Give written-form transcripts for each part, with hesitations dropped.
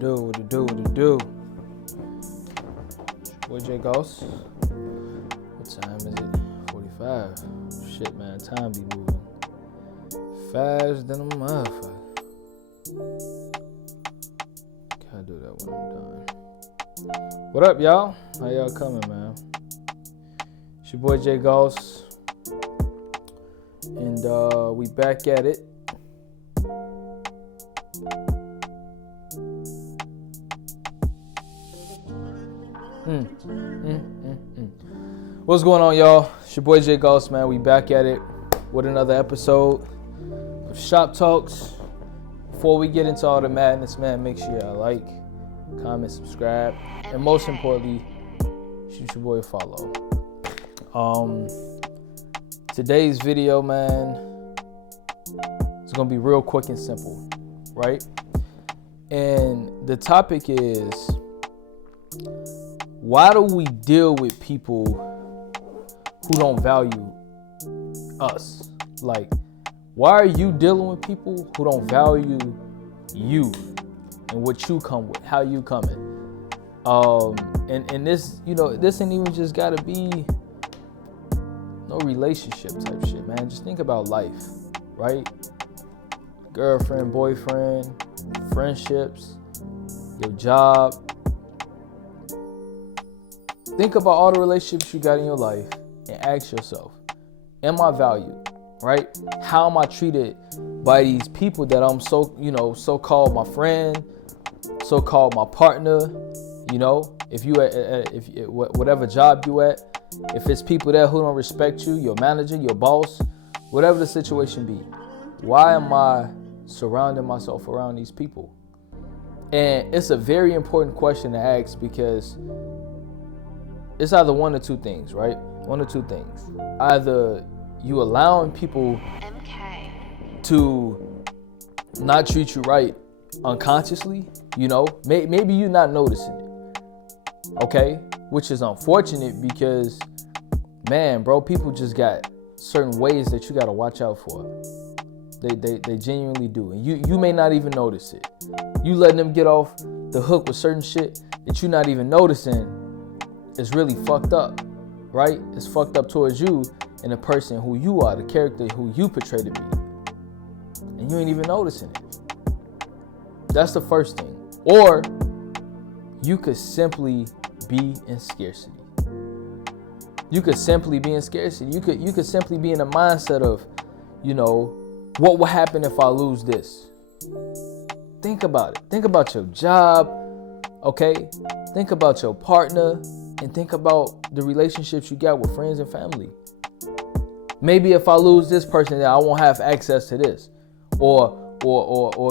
What it do? Boy J Ghost. What time is it? 45. Shit, man, time be moving fast than a motherfucker. Gotta do that when I'm done. What up, y'all? How y'all coming, man? It's your boy J Ghost. And we back at it. What's going on, y'all? It's your boy J Ghost, man. We back at it with another episode of Shop Talks. Before we get into all the madness, man, make sure y'all like, comment, subscribe, and most importantly, shoot your boy a follow. Today's video, man, it's gonna be real quick and simple, right? And the topic is, why do we deal with people who don't value us? Like, why are you dealing with people who don't value you and what you come with, how you coming? And this, this ain't even just gotta be no relationship type shit, man. Just think about life, right? Girlfriend, boyfriend, friendships, your job. Think about all the relationships you got in your life and ask yourself, am I valued, right? How am I treated by these people that I'm so-called my friend, so-called my partner, if you if whatever job you at, if it's people there who don't respect you, your manager, your boss, whatever the situation be, why am I surrounding myself around these people? And it's a very important question to ask, because it's either one or two things, right? One or two things. Either you allowing people to not treat you right unconsciously, maybe you're not noticing it, okay? Which is unfortunate because, man, bro, people just got certain ways that you got to watch out for. They genuinely do. And you may not even notice it. You letting them get off the hook with certain shit that you're not even noticing is really fucked up, right? It's fucked up towards you and the person who you are, the character who you portray to be. And you ain't even noticing it. That's the first thing. Or you could simply be in scarcity. You could simply be in scarcity. You could simply be in a mindset of, what will happen if I lose this? Think about it. Think about your job, okay? Think about your partner, and think about the relationships you got with friends and family. Maybe if I lose this person, then I won't have access to this. Or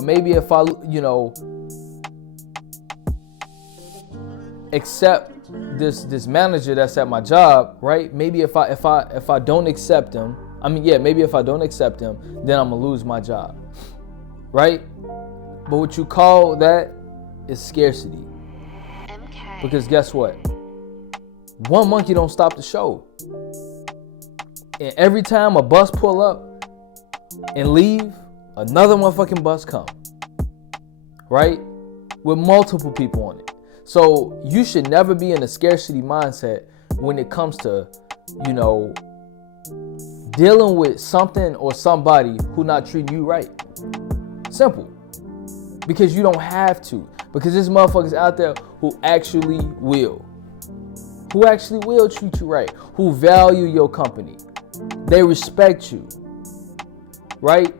maybe if I, accept this manager that's at my job, right? Maybe if I don't accept him, maybe if I don't accept him, then I'm gonna lose my job, right? But what you call that is scarcity. Because guess what? One monkey don't stop the show. And every time a bus pull up and leave, another motherfucking bus come, right? With multiple people on it. So you should never be in a scarcity mindset when it comes to, dealing with something or somebody who not treating you right. Simple. Because you don't have to. Because there's motherfuckers out there who actually will. Who actually will treat you right. Who value your company. They respect you. Right?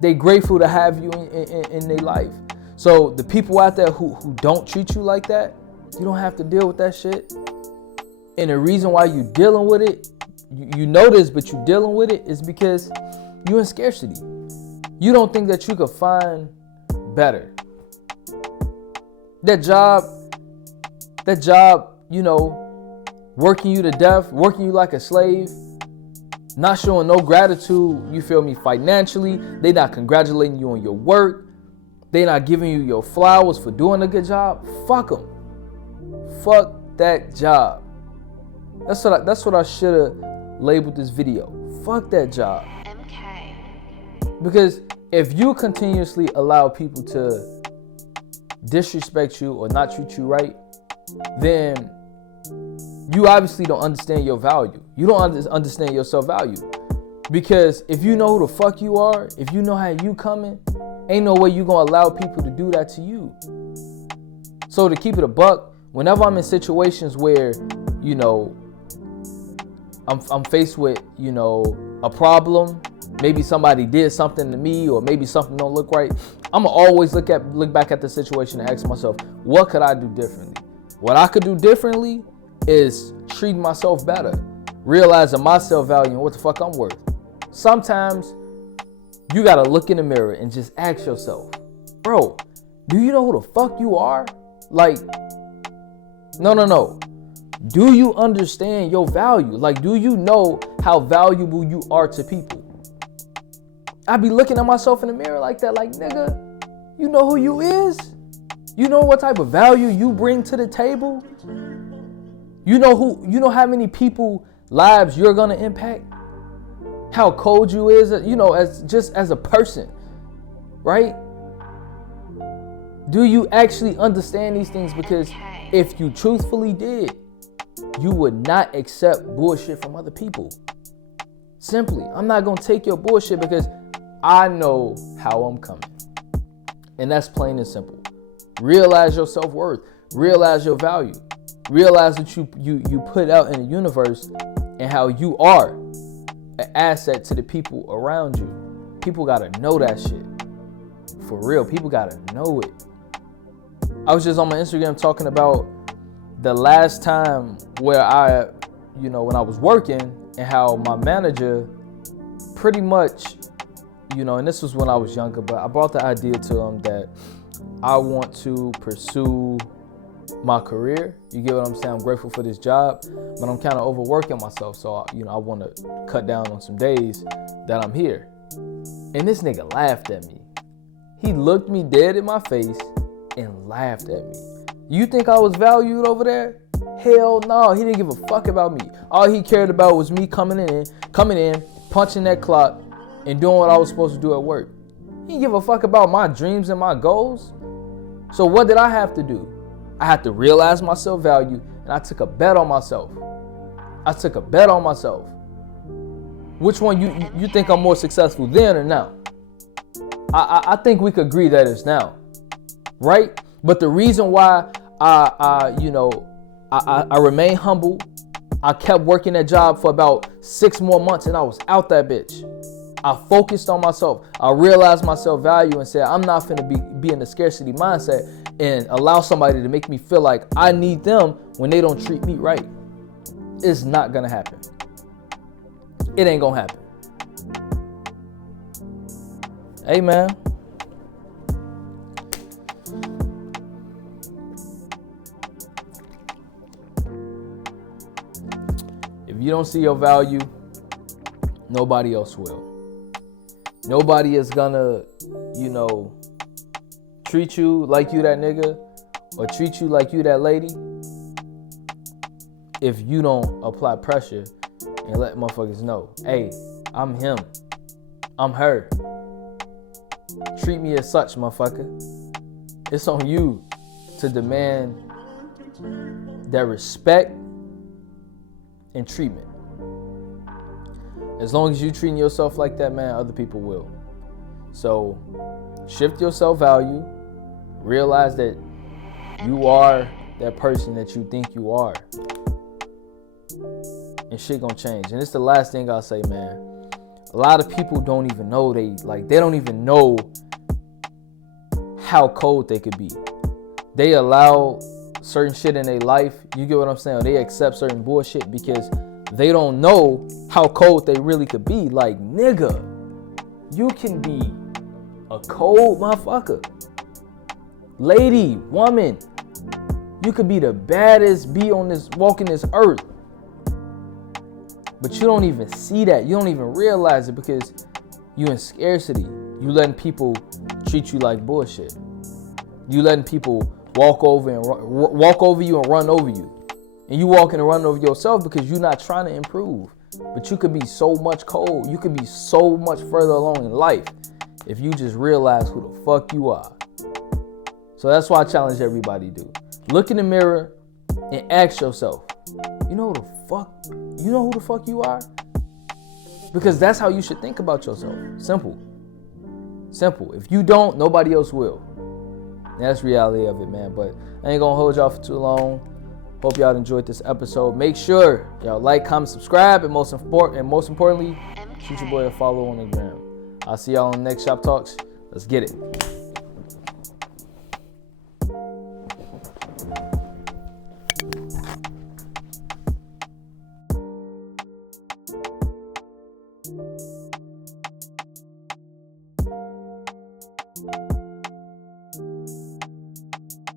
They grateful to have you in their life. So the people out there who don't treat you like that, you don't have to deal with that shit. And the reason why you dealing with it, you know this, but you dealing with it is because you in scarcity. You don't think that you could find better. That job, working you to death, working you like a slave, not showing no gratitude, you feel me, financially. They not congratulating you on your work. They not giving you your flowers for doing a good job. Fuck them. Fuck that job. That's what I should have labeled this video. Fuck that job. Because if you continuously allow people to disrespect you or not treat you right, then you obviously don't understand your value. You don't understand your self-value. Because if you know who the fuck you are, if you know how you coming, ain't no way you gonna allow people to do that to you. So to keep it a buck, whenever I'm in situations where, you know, I'm faced with, you know, a problem, maybe somebody did something to me or maybe something don't look right, I'm gonna always look back at the situation and ask myself, what could I do differently? What I could do differently is treat myself better, realizing my self-value and what the fuck I'm worth. Sometimes you gotta look in the mirror and just ask yourself, bro, do you know who the fuck you are? Like, no. Do you understand your value? Like, do you know how valuable you are to people? I be looking at myself in the mirror like that, like, nigga, you know who you is? You know what type of value you bring to the table? You know how many people lives you're gonna impact? How cold you is, you know, as a person, right? Do you actually understand these things? Because if you truthfully did, you would not accept bullshit from other people. Simply, I'm not gonna take your bullshit because I know how I'm coming. And that's plain and simple. Realize your self-worth. Realize your value. Realize that you put out in the universe and how you are an asset to the people around you. People gotta know that shit. For real, people gotta know it. I was just on my Instagram talking about the last time where I, you know, when I was working and how my manager pretty much, you know, and this was when I was younger, but I brought the idea to him that I want to pursue my career. You get what I'm saying? I'm grateful for this job, but I'm kind of overworking myself. So, you know, I want to cut down on some days that I'm here. And this nigga laughed at me. He looked me dead in my face and laughed at me. You think I was valued over there? Hell no, he didn't give a fuck about me. All he cared about was me coming in, punching that clock, and doing what I was supposed to do at work. He didn't give a fuck about my dreams and my goals. So what did I have to do? I had to realize my self-value, and I took a bet on myself. Which one you think I'm more successful then or now? I think we could agree that it's now, right? But the reason why I remain humble, I kept working that job for about 6 more months and I was out that bitch. I focused on myself. I realized my self-value and said, I'm not finna be in the scarcity mindset and allow somebody to make me feel like I need them when they don't treat me right. It's not gonna happen. It ain't gonna happen. Hey, man. If you don't see your value, nobody else will. Nobody is gonna, you know, treat you like you that nigga or treat you like you that lady if you don't apply pressure and let motherfuckers know, hey, I'm him, I'm her. Treat me as such, motherfucker. It's on you to demand that respect and treatment. As long as you treating yourself like that, man, other people will. So shift your self-value. Realize that you are that person that you think you are. And shit gonna change. And it's the last thing I'll say, man. A lot of people don't even know they don't even know how cold they could be. They allow certain shit in their life. You get what I'm saying? Or they accept certain bullshit because they don't know how cold they really could be. Like, nigga, you can be a cold motherfucker. Lady, woman, you could be the baddest bee on this, walking this earth. But you don't even see that. You don't even realize it because you in scarcity. You letting people treat you like bullshit. You letting people walk over you and run over you. And you walking and running over yourself because you're not trying to improve. But you could be so much cold. You could be so much further along in life if you just realize who the fuck you are. So that's why I challenge everybody to do. Look in the mirror and ask yourself, you know who the fuck you are? Because that's how you should think about yourself. Simple. If you don't, nobody else will. That's the reality of it, man. But I ain't gonna hold y'all for too long. Hope y'all enjoyed this episode. Make sure y'all like, comment, subscribe, and most importantly, shoot your boy a follow on the gram. I'll see y'all on the next Shop Talks. Let's get it.